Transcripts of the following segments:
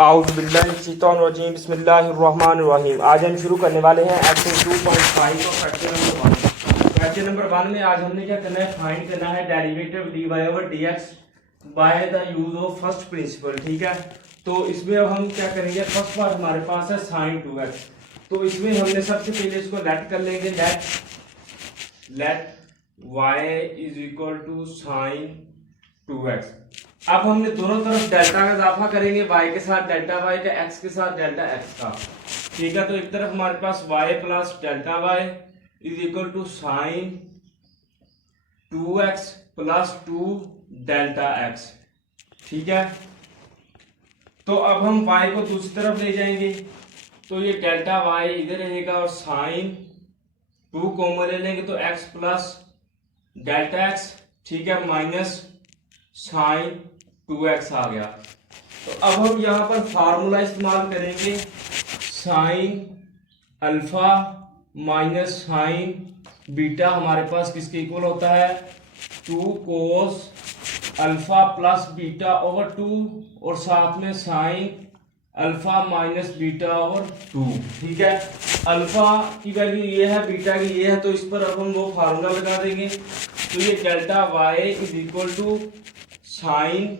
आउज़ुबिल्लाहिमिनश्शैतानिर्रजीम बिस्मिल्लाहिर्रहमानिर्रहीम। आज हम शुरू करने वाले हैं एक्सरसाइज 2.5 और क्वेश्चन नंबर 1। क्वेश्चन नंबर 1 में आज हमने क्या करना है, फाइंड करना है derivative dy over dx by the use of first principle. ठीक है, तो इसमें अब हम क्या करेंगे, फर्स्ट पार्ट हमारे पास है sin 2x। तो इसमें हमने सबसे पहले इसको लेट कर लेंगे, let y is equal to sin 2x। अब हमने दोनों तरफ डेल्टा का इजाफा करेंगे, y के साथ डेल्टा y का, x के साथ डेल्टा x का। ठीक है, तो एक तरफ हमारे पास y plus delta y is equal to sine 2x plus 2 delta x। ठीक है, तो अब हम y को दूसरी तरफ ले जाएंगे, तो ये डेल्टा y इधर रहेगा और साइन 2 कॉमन ले लेंगे तो x प्लस डेल्टा x। ठीक है, माइनस साइन 2x आ गया। तो अब हम यहाँ पर फार्मूला इस्तेमाल करेंगे, sign alpha minus sign beta हमारे पास किसके इक्वल होता है, 2 cos alpha plus beta over 2 और साथ में sign alpha minus beta over 2। ठीक है, अल्फा की वैल्यू ये है, बीटा की ये है, तो इस पर अब हम वो फार्मूला लगा देंगे। तो ये delta y is equal to sine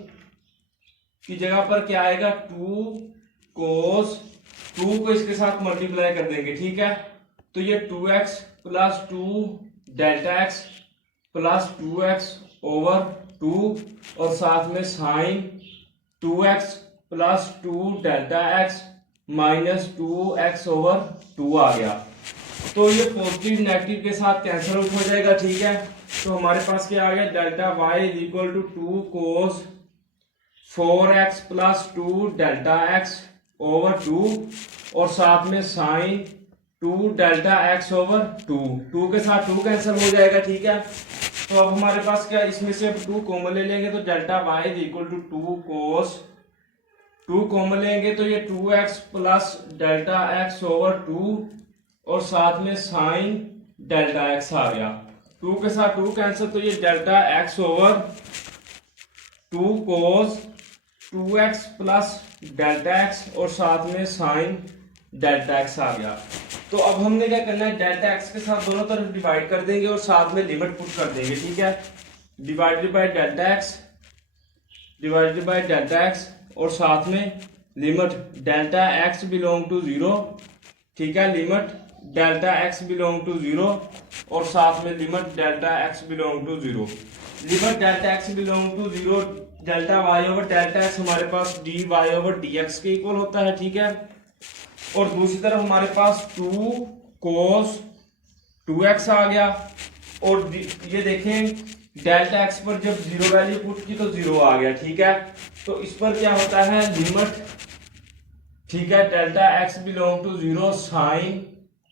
की जगह पर क्या आएगा, 2 कोस 2 को इसके साथ मल्टीप्लाई कर देंगे। ठीक है, तो ये 2x plus 2 delta x plus 2x over 2 और साथ में sine 2x plus 2 delta x minus 2x over 2 आ गया। तो ये पॉजिटिव नेगेटिव के साथ कैंसिल आउट हो जाएगा। ठीक है, तो हमारे पास क्या आ गया, delta y is equal to 2 cos 4x plus 2 delta x over 2 और साथ में साइन 2 डेल्टा x ओवर 2 के साथ 2 कैंसिल हो जाएगा। ठीक है, तो अब हमारे पास क्या, इसमें से अब 2 कॉमन ले लेंगे, तो delta y is equal to 2 cos 2 common लेंगे तो ये 2x plus delta x over 2 और साथ में साइन डेल्टा x आ गया। 2 के साथ 2 कैंसिल, तो ये delta x over 2 cos 2x plus delta x और साथ में साइन डेल्टा x आ गया। तो अब हमने क्या करना है, डेल्टा x के साथ दोनों तरफ डिवाइड कर देंगे और साथ में लिमिट पुट कर देंगे। ठीक है, divided by delta x, divided by delta x और साथ में limit delta x belong to 0। ठीक है, limit delta x belong to 0 और साथ में limit delta x belong to 0। Limit delta x belong to 0 delta y over delta x हमारे पास dy ओवर dx के इक्वल होता है। ठीक है, और दूसरी तरफ हमारे पास 2 कोस 2x आ गया और ये देखें डेल्टा x पर जब 0 वैल्यू पुट की तो 0 आ गया। ठीक है, तो इस पर क्या होता है, लिमिट, ठीक है, delta x belong to 0 sine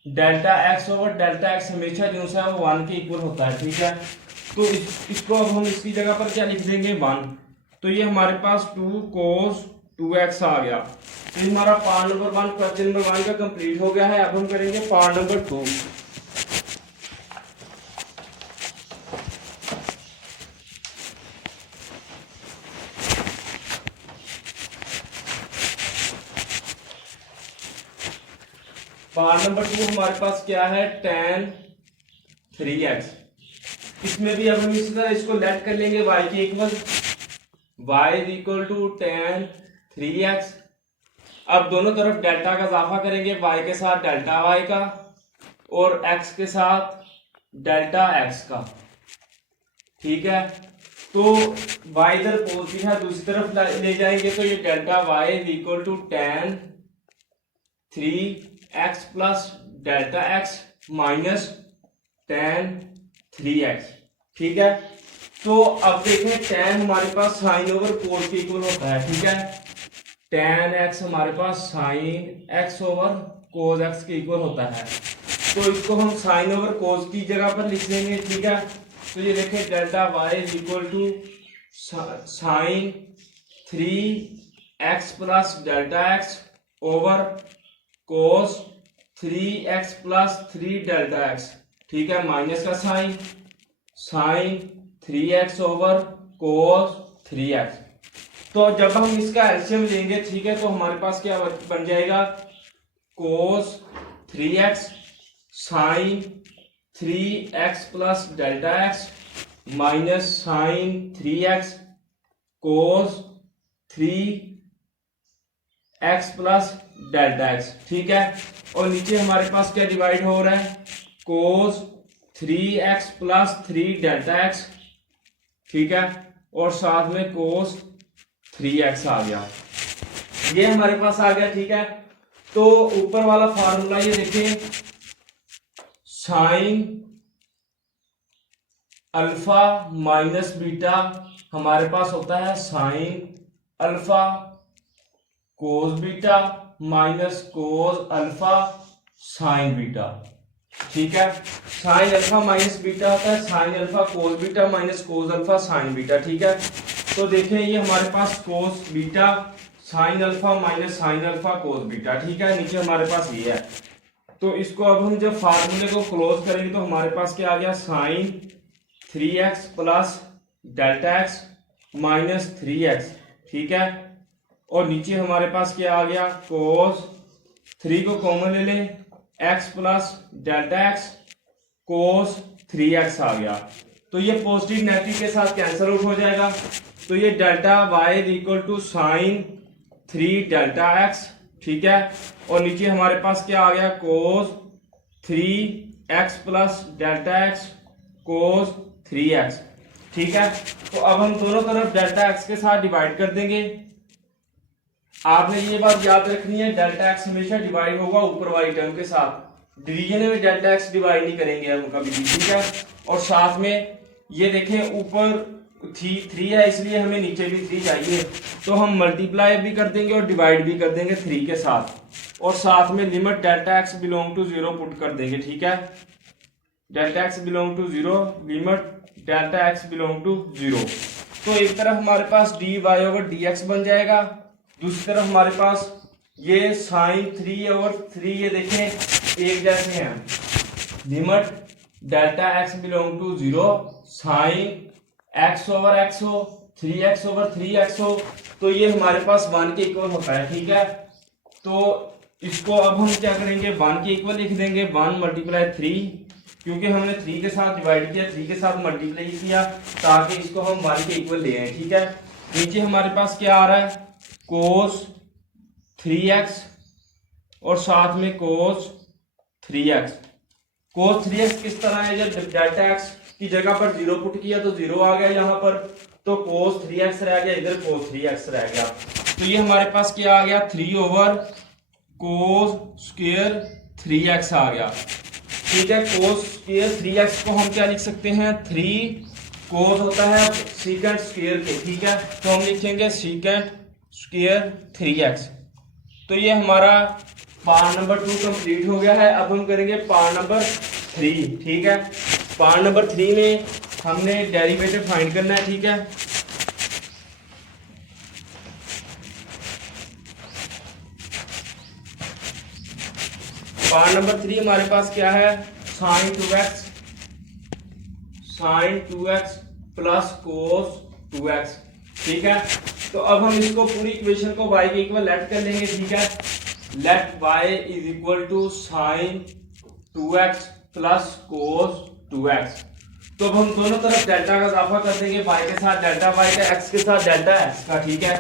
delta x over delta x हमेशा जो सा है वो 1 के इक्वल होता है। ठीक है, तो इसको अब हम इसकी जगह पर क्या लिख देंगे, 1। तो ये हमारे पास 2 कोस 2x आ गया। तो हमारा पार्ट नंबर 1 क्वेश्चन नंबर 1 का कंप्लीट हो गया है। अब हम करेंगे पार्ट नंबर 2। पार्ट नंबर 2 हमारे पास क्या है, tan 3x। इसमें भी अब हम इसी तरह इसको लेट कर लेंगे y के इक्वल, y is equal to tan 3x। अब दोनों तरफ डेल्टा का इजाफा करेंगे, y के साथ डेल्टा y का और x के साथ डेल्टा x का। ठीक है, तो y इधर पॉजिटिव है, दूसरी तरफ ले जाएंगे तो ये delta y is equal to tan 3x plus delta x minus tan 3x। ठीक है, तो अब देखें tan हमारे पास साइन ओवर कोस के इक्वल होता है। ठीक है, tan x हमारे पास साइन x ओवर कोस x के इक्वल होता है, तो इसको हम साइन ओवर कोस की जगह पर लिख देंगे। ठीक है, तो ये देखें delta y is equal to sine 3x plus delta x over cos 3x plus 3 delta x। ठीक है, माइनस का sign, sign 3x over cos 3x। तो जब हम इसका एलसीएम लेंगे, ठीक है, तो हमारे पास क्या बन जाएगा, cos 3x sine 3x plus delta x minus sine 3x cos 3x plus delta x, ठीक है। और नीचे हमारे पास क्या डिवाइड हो रहा है, कोस 3x प्लस 3 डेल्टा एक्स, ठीक है, और साथ में कोस 3x आ गया, ये हमारे पास आ गया, ठीक है। तो ऊपर वाला फार्मूला ये देखें, साइन अल्फा माइनस बीटा हमारे पास होता है sine alpha cos beta minus cos alpha sine beta, ठीक है। साइन अल्फा माइनस बीटा होता है sine alpha cos beta minus cos alpha sine beta, ठीक है। तो देखें ये हमारे पास cos beta sine alpha minus sine alpha cos beta, ठीक है, नीचे हमारे पास ये है। तो इसको अब हम जब फार्मूले को क्लोज करेंगे तो हमारे पास क्या आ गया, sine 3x plus delta x minus 3x, ठीक है, और नीचे हमारे पास क्या आ गया, कोस 3 को कॉमन ले लें, x plus delta x cos 3x आ गया। तो ये पॉजिटिव नेगेटिव के साथ कैंसिल आउट हो जाएगा। तो ये delta y equal to sine 3 delta x, ठीक है, और नीचे हमारे पास क्या आ गया, cos 3x plus delta x cos 3x, ठीक है। तो अब हम दोनों तरफ डेल्टा एक्स के साथ डिवाइड कर देंगे। आपने ये बात याद रखनी है, डेल्टा एक्स हमेशा डिवाइड होगा ऊपर वाली टर्म के साथ, डिवीजन में डेल्टा एक्स डिवाइड नहीं करेंगे हम कभी भी, ठीक है। और साथ में ये देखें ऊपर 3 है इसलिए हमें नीचे भी 3 चाहिए, तो हम मल्टीप्लाई भी कर देंगे और डिवाइड भी कर देंगे 3 के साथ, और साथ में limit delta x belong to 0 put कर देंगे, ठीक है। Delta x belong to 0, limit delta x belong to 0। तो एक तरफ हमारे पास dy ओवर dx बन जाएगा, दूसरी तरफ हमारे पास ये साइन 3 ओवर 3 ये देखें एक जैसे हैं, limit delta x belong to 0 sine x over x हो 3x ओवर 3x हो, तो ये हमारे पास 1 के इक्वल होता है, ठीक है। तो इसको अब हम क्या करेंगे, 1 के इक्वल लिख देंगे, 1 मल्टीप्लाई 3, क्योंकि हमने 3 के साथ डिवाइड किया, 3 के साथ मल्टीप्लाई किया ताकि इसको हम 1 के इक्वल ले आए, ठीक है। नीचे हमारे पास क्या आ रहा है, कोस 3x और साथ में कोस 3x। कोस 3x किस तरह है, जब डेल्टा x की जगह पर 0 पुट किया तो 0 आ गया यहाँ पर, तो कोस 3x रह गया, इधर कोस 3x रह गया। तो ये हमारे पास क्या आ गया, 3 ओवर कोस स्क्वायर 3x आ गया, ठीक है। कोस स्क्वायर 3x को हम क्या लिख सकते हैं, 3 कोस होता है सीकेंट स्क्वायर के, ठीक है, तो हम लिखेंगे सीकेंट स्क्वायर 3x। तो ये हमारा पार्ट नंबर 2 कंप्लीट हो गया है। अब हम करेंगे पार्ट नंबर 3, ठीक है। पार्ट नंबर 3 में हमने डेरिवेटिव फाइंड करना है, ठीक है। पार्ट नंबर 3 हमारे पास क्या है, sine 2x plus cos 2x, ठीक है। तो अब हम इसको पूरी इक्वेशन को y के इक्वल लेट कर लेंगे, ठीक है। Let y is equal to sine 2x plus cos 2x। तो अब हम दोनों तरफ डेल्टा का इजाफा कर देंगे, y के साथ डेल्टा y का, x के साथ डेल्टा x का, ठीक है।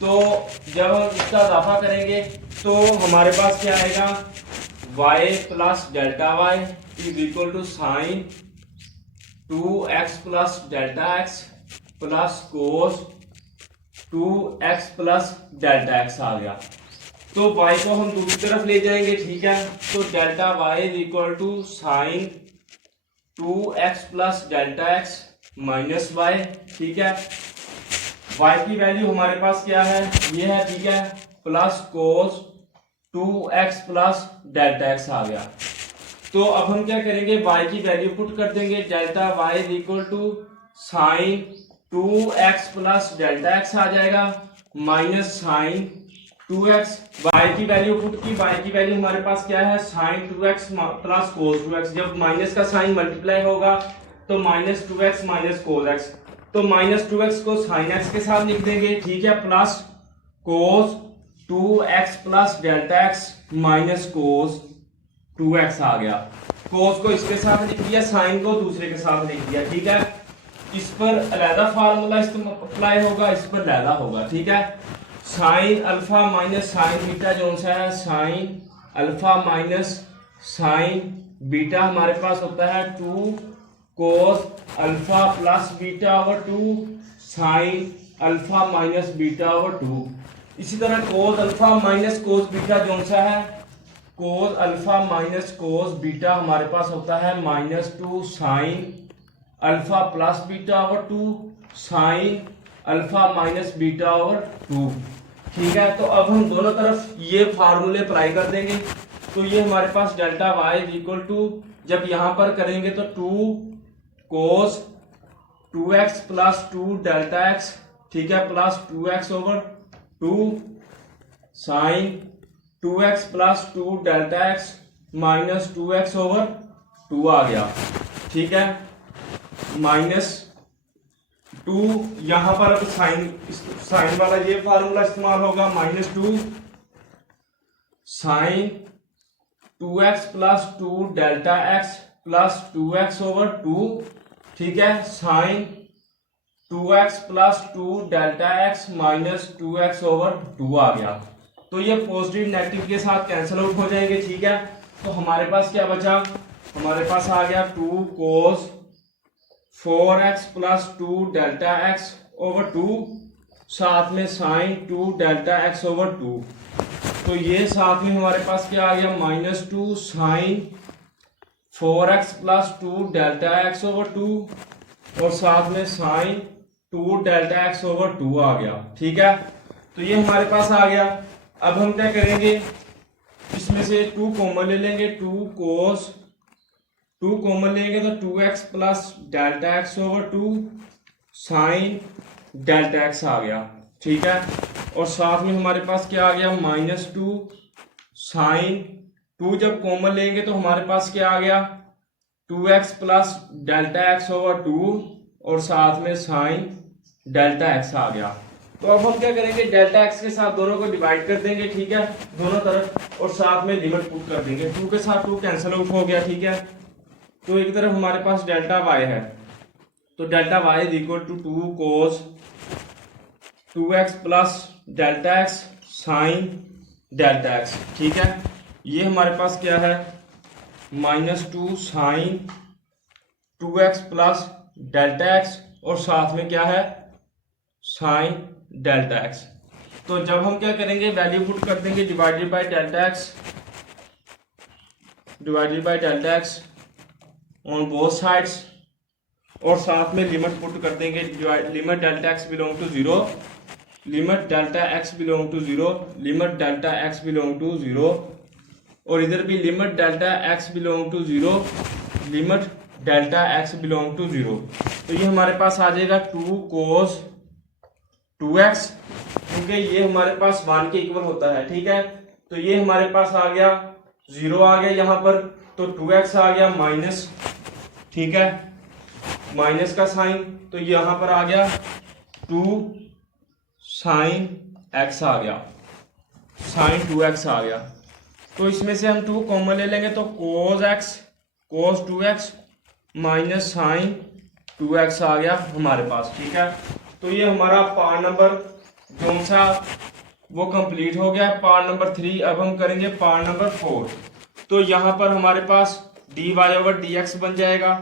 तो जब हम इसका इजाफा करेंगे तो हमारे पास क्या आएगा, y plus delta y is equal to sine 2x plus delta x plus cos 2x plus delta x आ गया। तो y को हम दूसरी तरफ ले जाएंगे, ठीक है। तो delta y is equal to sine 2x plus delta x minus y, ठीक है। y की वैल्यू हमारे पास क्या है, ये है, ठीक है, plus cos 2x plus delta x आ गया। तो अब हम क्या करेंगे, y की वैल्यू पुट कर देंगे, delta y is equal to sine 2x plus delta x आ जाएगा माइनस साइन 2x। y की वैल्यू पुट की, y की वैल्यू हमारे पास क्या है, sine 2x plus cos 2x। जब माइनस का साइन मल्टीप्लाई होगा तो minus 2x minus cos x, तो -2x को sin x के साथ लिख देंगे, ठीक है, plus cos 2x plus delta x minus cos 2x आ गया। cos को इसके साथ लिख दिया, sin को दूसरे के साथ लिख दिया, ठीक है। इस पर अलहदा फार्मूला अप्लाई होगा, इस पर अलहदा होगा, ठीक है। Sine alpha minus sign beta जो सा है, sine alpha minus sign beta हमारे पास होता है 2 cos alpha plus beta over 2 sign alpha minus beta over 2। इसी तरह cos alpha minus cos beta जो सा है, cos alpha minus cos beta हमारे पास होता है -2 sine alpha plus beta over 2 sign alpha minus beta over 2, ठीक है। तो अब हम दोनों तरफ ये फार्मूले अप्लाई कर देंगे। तो ये हमारे पास डेल्टा वाई इक्वल टू, जब यहां पर करेंगे तो 2 cos 2x plus 2 delta x, ठीक है, plus 2x over 2 sine 2x plus 2 delta x minus 2x over 2 आ गया, ठीक है, -2। यहां पर अब साइन वाला ये फार्मूला इस्तेमाल होगा, -2 sine 2x plus 2 delta x plus 2x over 2, ठीक है, sine 2x plus 2 delta x minus 2x over 2 आ गया। तो ये पॉजिटिव नेगेटिव के साथ कैंसिल आउट हो जाएंगे, ठीक है। तो हमारे पास क्या बचा, हमारे पास आ गया 2 cos 4x plus 2 delta x over 2, साथ में साइन 2 डेल्टा x ओवर 2। तो ये साथ में हमारे पास क्या आ गया, -2 sine 4x plus 2 delta x over 2 और साथ में साइन 2 डेल्टा x ओवर 2 आ गया, ठीक है। तो ये हमारे पास आ गया। अब हम क्या करेंगे, इसमें से 2 कॉमन ले लेंगे, 2 कोस 2 कॉमन लेंगे तो 2x plus delta x over 2 sign delta x आ गया, ठीक है। और साथ में हमारे पास क्या आ गया, -2 साइन 2 जब कॉमन लेंगे तो हमारे पास क्या आ गया, 2x plus delta x over 2 और साथ में साइन डेल्टा x आ गया। तो अब हम क्या करेंगे, डेल्टा x के साथ दोनों को डिवाइड कर देंगे, ठीक है, दोनों तरफ, और साथ में लिमिट पुट कर देंगे। 2 के साथ 2 कैंसिल आउट हो गया, ठीक है। तो एक तरफ हमारे पास डेल्टा y है, तो delta y is equal to 2 cos 2x plus delta x sine delta x, ठीक है। ये हमारे पास क्या है, -2 sine 2x plus delta x और साथ में क्या है, साइन डेल्टा x। तो जब हम क्या करेंगे, वैल्यू पुट कर देंगे, divided by delta x, divided by delta x on both sides, और साथ में लिमिट पुट कर देंगे, limit delta x belong to 0, limit delta x belong to 0, limit delta x belong to 0, और इधर भी limit delta x belong to 0, limit delta x belong to 0। तो ये हमारे पास आ जाएगा 2 कोस 2x, क्योंकि ये हमारे पास 1 के इक्वल होता है, ठीक है। तो ये हमारे पास आ गया 0 आ गया यहाँ पर, तो 2x आ गया माइनस, ठीक है, माइनस का साइन, तो यहां पर आ गया 2 साइन x आ गया, साइन 2x आ गया। तो इसमें से हम 2 कॉमन ले लेंगे, तो कोस x कोस 2x माइनस साइन 2x आ गया हमारे पास, ठीक है। तो ये हमारा पार्ट नंबर जो सा वो कंप्लीट हो गया, पार्ट नंबर 3। अब हम करेंगे पार्ट नंबर 4। तो यहाँ पर हमारे पास dy ओवर dx बन जाएगा,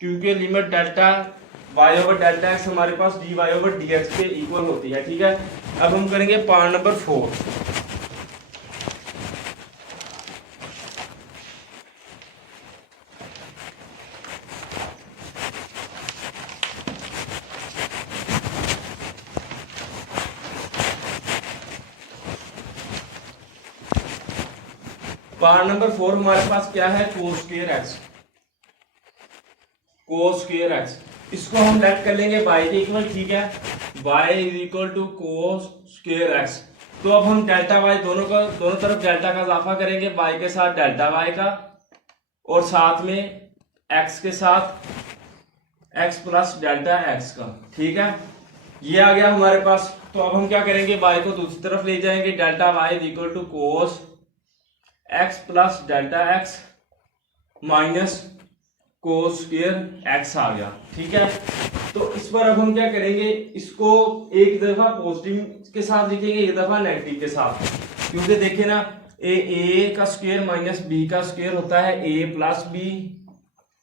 क्योंकि limit delta y over delta x हमारे पास dy ओवर dx के इक्वल होती है, ठीक है। अब हम करेंगे पार्ट नंबर 4। पार्ट नंबर 4 हमारे पास क्या है, कोस स्क्वायर x, कोस स्क्वायर x। इसको हम लेट कर लेंगे y के इक्वल, ठीक है, y is equal to cos square x। तो अब हम डेल्टा y दोनों तरफ डेल्टा का इजाफा करेंगे, y के साथ डेल्टा y का और साथ में x के साथ एक्स प्लस डेल्टा एक्स का। ठीक है, ये आ गया हमारे पास। तो अब हम क्या करेंगे, y को दूसरी तरफ ले जाएंगे, delta Y equal to cos X plus delta x minus cos square X आ गया। ठीक है, तो इस पर अब हम क्या करेंगे, इसको एक दफा पॉजिटिव के साथ लिखेंगे, एक दफा नेगेटिव के साथ, क्योंकि देखिए ना ए का स्क्वायर माइनस बी का स्क्वायर होता है ए प्लस बी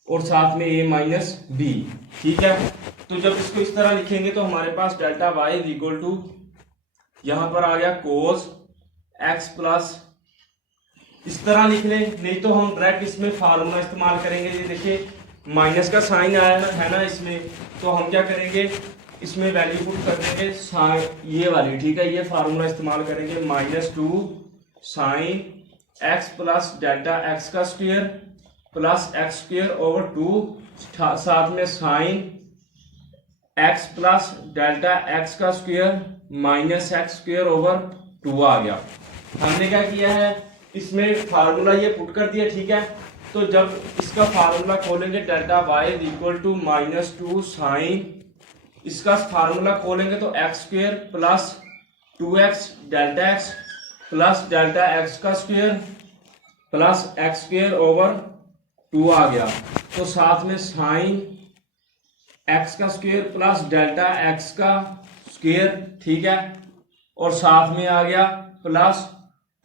और साथ में ए माइनस बी। ठीक है, तो जब इसको इस तरह लिखेंगे तो हमारे पास डेल्टा वाई इक्वल टू यहां पर आ गया कोस एक्स प्लस, इस तरह लिख ले, नहीं तो हम डायरेक्ट इसमें फार्मूला इस्तेमाल करेंगे। ये देखिए माइनस का साइन आया है ना इसमें, तो हम क्या करेंगे, इसमें वैल्यू पुट कर देंगे साइन ये वाली। ठीक है, ये फार्मूला इस्तेमाल करेंगे, -2 sine X plus delta x का square plus X square over 2, साथ में sine X plus delta x का square minus X square over 2 आ गया। हमने क्या किया है, इसमें फार्मूला ये पुट कर दिया। ठीक है, तो जब इसका फार्मूला खोलेंगे delta Y equal to -2 sine, इसका फार्मूला खोलेंगे तो X square plus 2x delta x plus delta x का square plus X square over 2 आ गया। तो साथ में साइन एक्स का स्क्वायर प्लस डेल्टा एक्स का स्क्वायर। ठीक है, और साथ में आ गया plus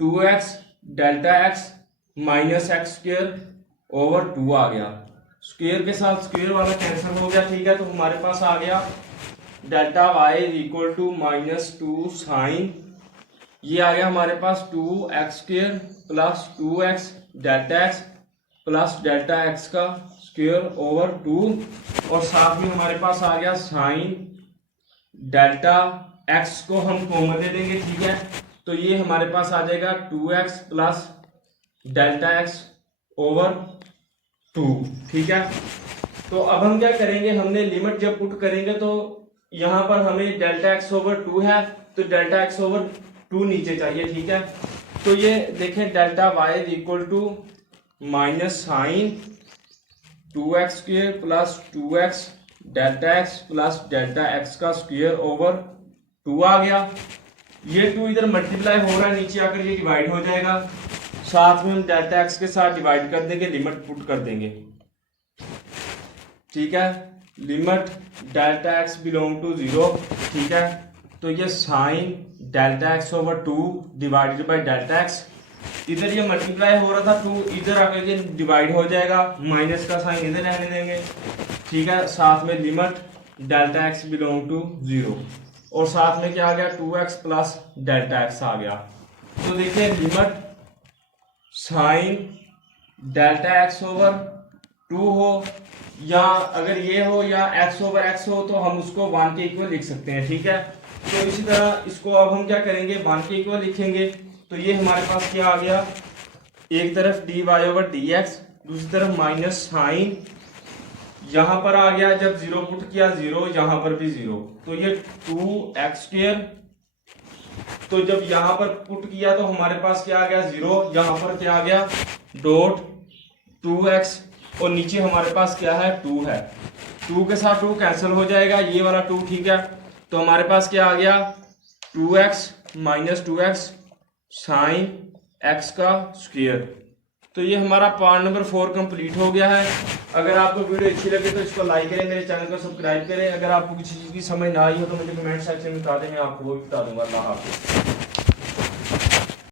2x delta x minus X square over 2 आ गया। स्क्वायर के साथ स्क्वायर वाला कैंसिल हो गया। ठीक है, तो हमारे पास आ गया delta Y equal to -2 sine, ये आ गया हमारे पास 2x square plus 2x delta x plus delta x का स्क्वायर ओवर 2, और साथ में हमारे पास आ गया साइन डेल्टा एक्स को हम कॉमन दे देंगे। ठीक है, तो ये हमारे पास आ जाएगा 2x plus delta x over 2। ठीक है, तो अब हम क्या करेंगे, हमने लिमिट जब पुट करेंगे तो यहां पर हमें डेल्टा एक्स ओवर 2 है, तो डेल्टा एक्स ओवर 2 नीचे चाहिए। ठीक है, तो ये देखें delta Y equal to minus sine 2x square plus 2x delta x plus delta x का स्क्वायर ओवर 2 आ गया। ये 2 इधर मल्टीप्लाई हो रहा है, नीचे आकर ये डिवाइड हो जाएगा, साथ में हम डेल्टा एक्स के साथ डिवाइड कर देंगे, लिमिट पुट कर देंगे। ठीक है, limit delta x belong to 0। ठीक है, तो ये sine delta x over 2 divided by delta x, इधर ये मल्टीप्लाई हो रहा था 2, इधर आकर ये डिवाइड हो जाएगा, माइनस का साइन इधर रहने देंगे। ठीक है, साथ में limit delta x belong to 0, और साथ में क्या आ गया 2x प्लस डेल्टा एक्स आ गया। तो देखिए limit sign delta x over 2 हो, या अगर ये हो या x ओवर x हो, तो हम उसको 1 के इक्वल लिख सकते हैं। ठीक है, तो इसी तरह इसको अब हम क्या करेंगे, 1 के इक्वल लिखेंगे। तो ये हमारे पास क्या आ गया, एक तरफ dy ओवर dx, दूसरी तरफ माइनस साइन, यहां पर आ गया जब 0 पुट किया 0, यहां पर भी 0, तो ये 2x स्क्वायर, तो जब यहां पर पुट किया तो हमारे पास क्या आ गया 0, यहां पर क्या आ गया डॉट 2x, और नीचे हमारे पास क्या है 2 है, 2 के साथ 2 कैंसिल हो जाएगा, ये वाला 2। ठीक है, तो हमारे पास क्या आ गया 2x minus 2x sine x का स्क्वायर। तो ये हमारा पार्ट नंबर 4 कंप्लीट हो गया है। अगर आपको वीडियो अच्छी लगे तो इसको लाइक करें, मेरे चैनल को सब्सक्राइब करें। अगर आपको किसी चीज़ की समझ ना आई हो तो मुझे कमेंट सेक्शन में बता दें, मैं आपको वो भी बता दूंगा। अल्लाह हाफ़िज़।